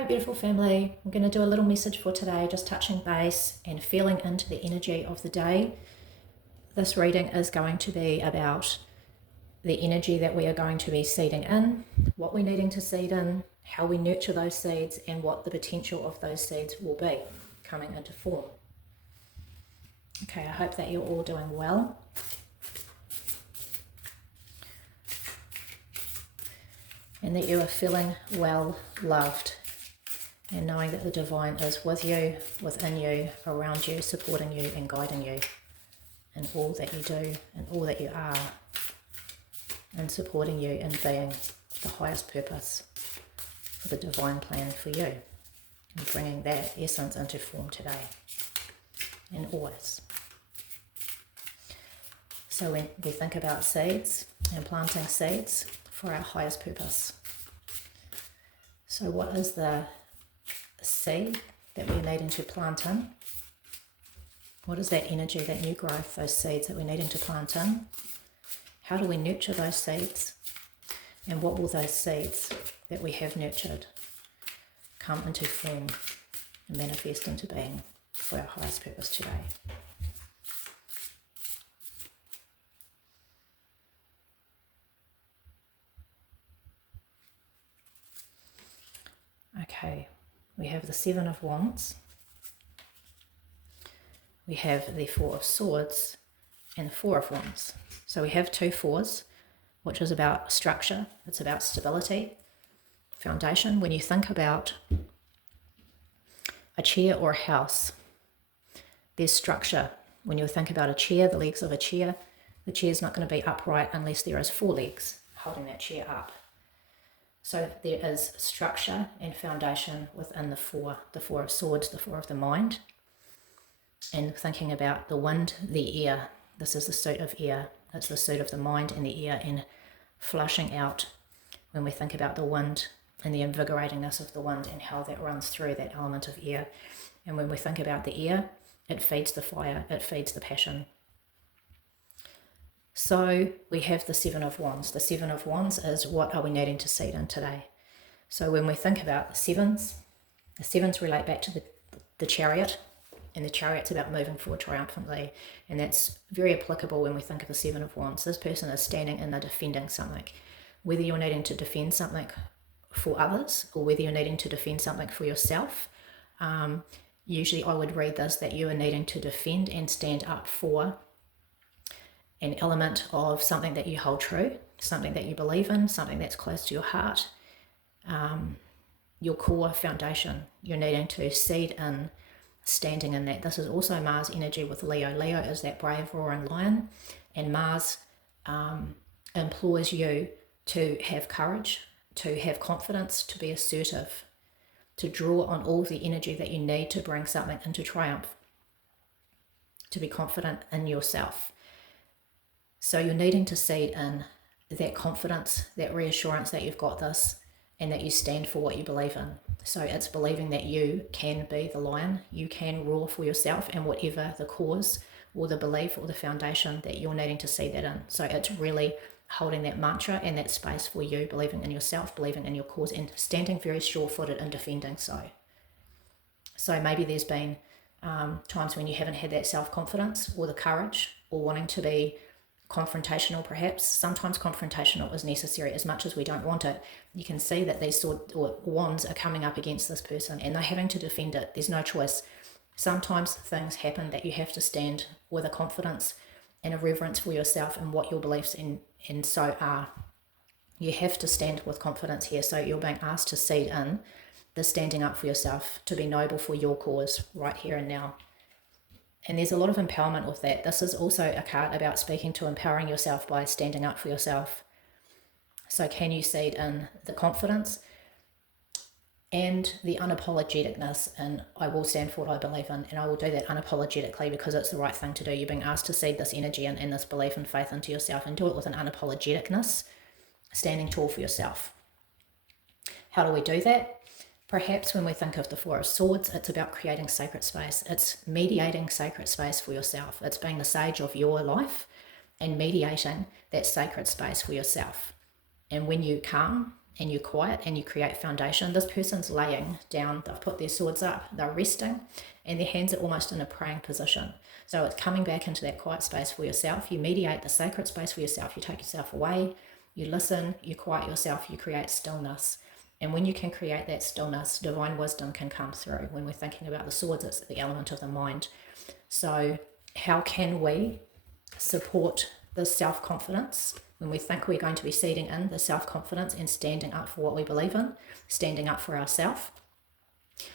Hi beautiful family, I'm going to do a little message for today, just touching base and feeling into the energy of the day. This reading is going to be about the energy that we are going to be seeding in, what we're needing to seed in, how we nurture those seeds, and what the potential of those seeds will be coming into form. Okay, I hope that you're all doing well. And that you are feeling well loved. And knowing that the divine is with you, within you, around you, supporting you and guiding you in all that you do and all that you are, and supporting you in being the highest purpose for the divine plan for you, and bringing that essence into form today and always. So when we think about seeds and planting seeds for our highest purpose, so what is the seed that we're needing to plant in? What is that energy, that new growth, those seeds that we're needing to plant in? How do we nurture those seeds? And what will those seeds that we have nurtured come into form and manifest into being for our highest purpose today? Okay, we have the Seven of Wands. We have the Four of Swords and the Four of Wands. So we have two fours, which is about structure. It's about stability, foundation. When you think about a chair or a house, there's structure. When you think about a chair, the legs of a chair, the chair's not going to be upright unless there is four legs holding that chair up. So there is structure and foundation within the Four of Swords, the Four of the mind. And thinking about the wind, the air. This is the suit of air. It's the suit of the mind and the air, and flushing out when we think about the wind and the invigoratingness of the wind and how that runs through that element of air. And when we think about the air, it feeds the fire, it feeds the passion. So we have the Seven of Wands. The Seven of Wands is what are we needing to seed in today. So when we think about the sevens relate back to the Chariot. And the Chariot's about moving forward triumphantly. And that's very applicable when we think of the Seven of Wands. This person is standing and they're defending something. Whether you're needing to defend something for others or whether you're needing to defend something for yourself, usually I would read this that you are needing to defend and stand up for an element of something that you hold true, something that you believe in, something that's close to your heart, your core foundation. You're needing to seed in, standing in that. This is also Mars energy with Leo. Leo is that brave roaring lion, and Mars implores you to have courage, to have confidence, to be assertive, to draw on all the energy that you need to bring something into triumph, to be confident in yourself. So you're needing to seed in that confidence, that reassurance that you've got this, and that you stand for what you believe in. So it's believing that you can be the lion, you can roar for yourself, and whatever the cause or the belief or the foundation that you're needing to see that in. So it's really holding that mantra and that space for you, believing in yourself, believing in your cause, and standing very sure-footed in defending so. So maybe there's been times when you haven't had that self-confidence or the courage or wanting to be confrontational perhaps. Sometimes confrontational is necessary as much as we don't want it. You can see that these wands are coming up against this person and they're having to defend it. There's no choice. Sometimes things happen that you have to stand with a confidence and a reverence for yourself and what your beliefs and so are. You have to stand with confidence here. So you're being asked to seed in the standing up for yourself, to be noble for your cause right here and now. And there's a lot of empowerment with that. This is also a card about speaking to empowering yourself by standing up for yourself. So can you seed in the confidence and the unapologeticness, and I will stand for what I believe in, and I will do that unapologetically because it's the right thing to do. You're being asked to seed this energy and this belief and faith into yourself, and do it with an unapologeticness, standing tall for yourself. How do we do that? Perhaps when we think of the Four of Swords, it's about creating sacred space. It's mediating sacred space for yourself. It's being the sage of your life and mediating that sacred space for yourself. And when you calm and you're quiet and you create foundation. This person's laying down, they've put their swords up, they're resting, and their hands are almost in a praying position. So it's coming back into that quiet space for yourself. You mediate the sacred space for yourself. You take yourself away, you listen, you quiet yourself, you create stillness. And when you can create that stillness, divine wisdom can come through. When we're thinking about the swords, it's the element of the mind. So how can we support the self-confidence when we think we're going to be seeding in the self-confidence and standing up for what we believe in, standing up for ourselves?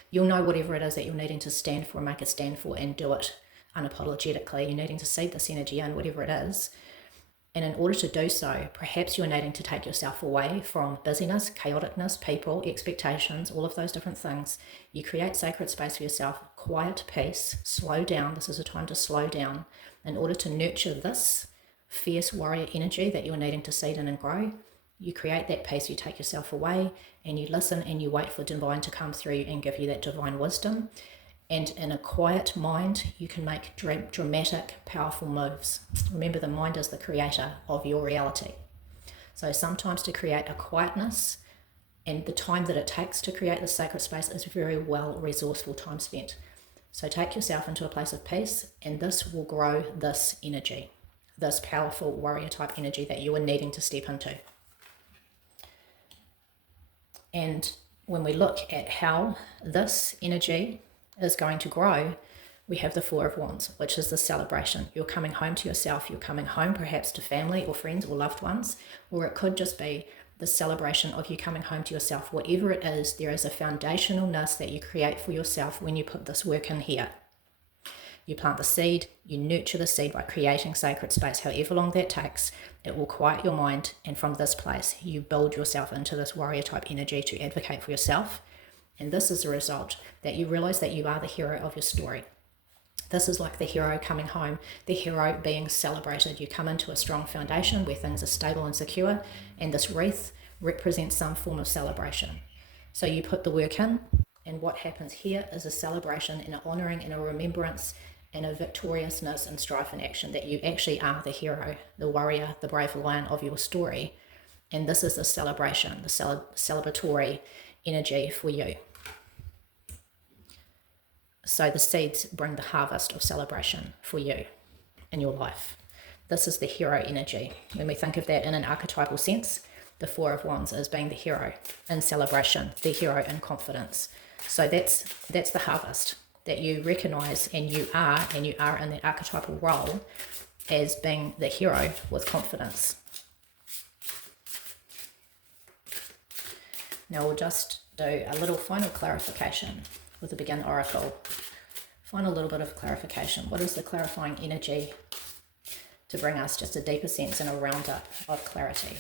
You'll know whatever it is that you're needing to stand for, make a stand for, and do it unapologetically. You're needing to seed this energy in, whatever it is. And in order to do so, perhaps you're needing to take yourself away from busyness, chaoticness, people, expectations, all of those different things. You create sacred space for yourself, quiet peace, slow down. This is a time to slow down in order to nurture this fierce warrior energy that you're needing to seed in and grow. You create that peace, you take yourself away, and you listen and you wait for divine to come through and give you that divine wisdom. And in a quiet mind, you can make dramatic, powerful moves. Remember, the mind is the creator of your reality. So sometimes to create a quietness and the time that it takes to create the sacred space is very well resourceful time spent. So take yourself into a place of peace, and this will grow this energy, this powerful warrior type energy that you are needing to step into. And when we look at how this energy is going to grow, we have the Four of Wands, which is the celebration. You're coming home to yourself, you're coming home perhaps to family or friends or loved ones, or it could just be the celebration of you coming home to yourself. Whatever it is, there is a foundationalness that you create for yourself when you put this work in here. You plant the seed, you nurture the seed by creating sacred space, however long that takes. It will quiet your mind, and from this place, you build yourself into this warrior type energy to advocate for yourself. And this is a result that you realize that you are the hero of your story. This is like the hero coming home, the hero being celebrated. You come into a strong foundation where things are stable and secure, and this wreath represents some form of celebration. So you put the work in, and what happens here is a celebration and an honoring and a remembrance and a victoriousness and strife and action that you actually are the hero, the warrior, the brave lion of your story. And this is the celebration, the celebratory energy for you. So the seeds bring the harvest of celebration for you in your life. This is the hero energy. When we think of that in an archetypal sense, the Four of Wands is being the hero in celebration, the hero in confidence. So that's the harvest that you recognize, and you are in the archetypal role as being the hero with confidence. Now we'll just do a little final clarification with the Begin Oracle. Find a little bit of clarification. What is the clarifying energy to bring us just a deeper sense and a roundup of clarity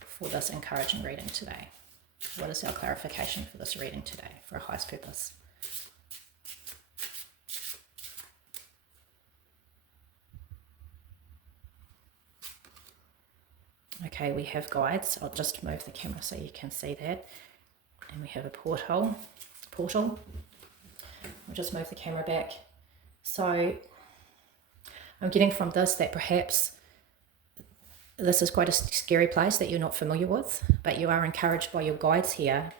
for this encouraging reading today? What is our clarification for this reading today for a highest purpose? Okay, we have guides. I'll just move the camera so you can see that. And we have a portal. I'll just move the camera back. So I'm getting from this that perhaps this is quite a scary place that you're not familiar with, but you are encouraged by your guides here.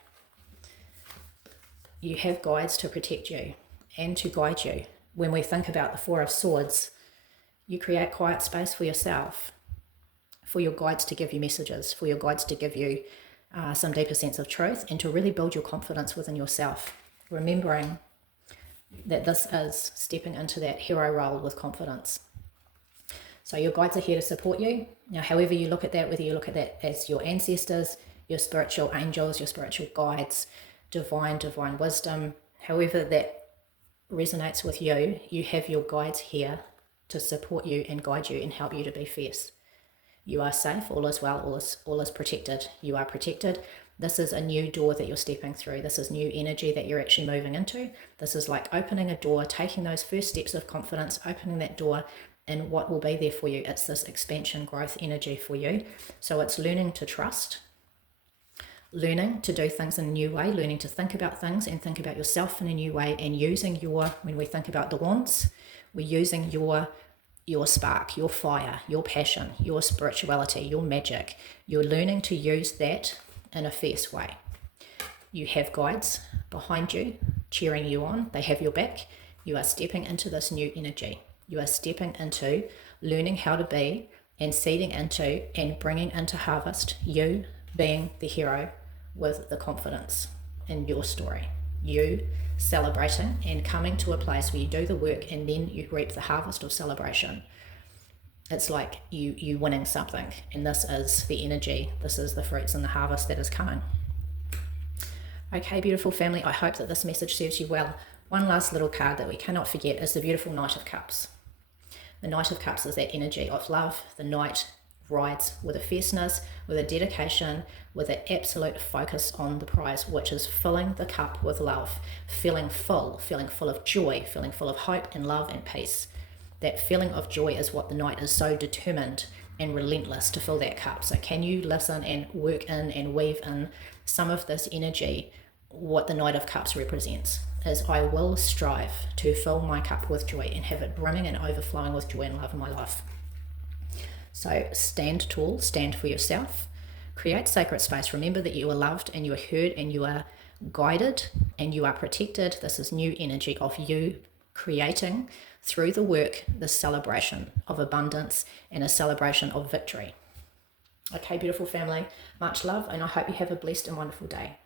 You have guides to protect you and to guide you. When we think about the Four of Swords, you create quiet space for yourself, for your guides to give you messages, for your guides to give you some deeper sense of truth, and to really build your confidence within yourself, remembering that this is stepping into that hero role with confidence. So your guides are here to support you. Now, however you look at that, whether you look at that as your ancestors, your spiritual angels, your spiritual guides, divine wisdom, however that resonates with you, you have your guides here to support you and guide you and help you to be fierce. You are safe, all is well, all is protected. You are protected. This is a new door that you're stepping through. This is new energy that you're actually moving into. This is like opening a door, taking those first steps of confidence, opening that door, and what will be there for you. It's this expansion, growth energy for you. So it's learning to trust, learning to do things in a new way, learning to think about things and think about yourself in a new way, and using when we think about the wands, we're using your your spark, your fire, your passion, your spirituality, your magic. You're learning to use that in a fierce way. You have guides behind you, cheering you on. They have your back. You are stepping into this new energy. You are stepping into learning how to be and seeding into and bringing into harvest you being the hero with the confidence in your story. You celebrating and coming to a place where you do the work and then you reap the harvest of celebration. It's like you winning something, and this is the energy, this is the fruits and the harvest that is coming. Okay, beautiful family, I hope that this message serves you well. One last little card that we cannot forget is the beautiful Knight of Cups. The Knight of Cups is that energy of love. The Knight rides with a fierceness, with a dedication, with an absolute focus on the prize, which is filling the cup with love, feeling full of joy, feeling full of hope and love and peace. That feeling of joy is what the Knight is so determined and relentless to fill that cup. So can you listen and work in and weave in some of this energy? What the Knight of Cups represents is I will strive to fill my cup with joy and have it brimming and overflowing with joy and love in my life. So stand tall, stand for yourself, create sacred space. Remember that you are loved and you are heard and you are guided and you are protected. This is new energy of you creating through the work this celebration of abundance and a celebration of victory. Okay, beautiful family, much love, and I hope you have a blessed and wonderful day.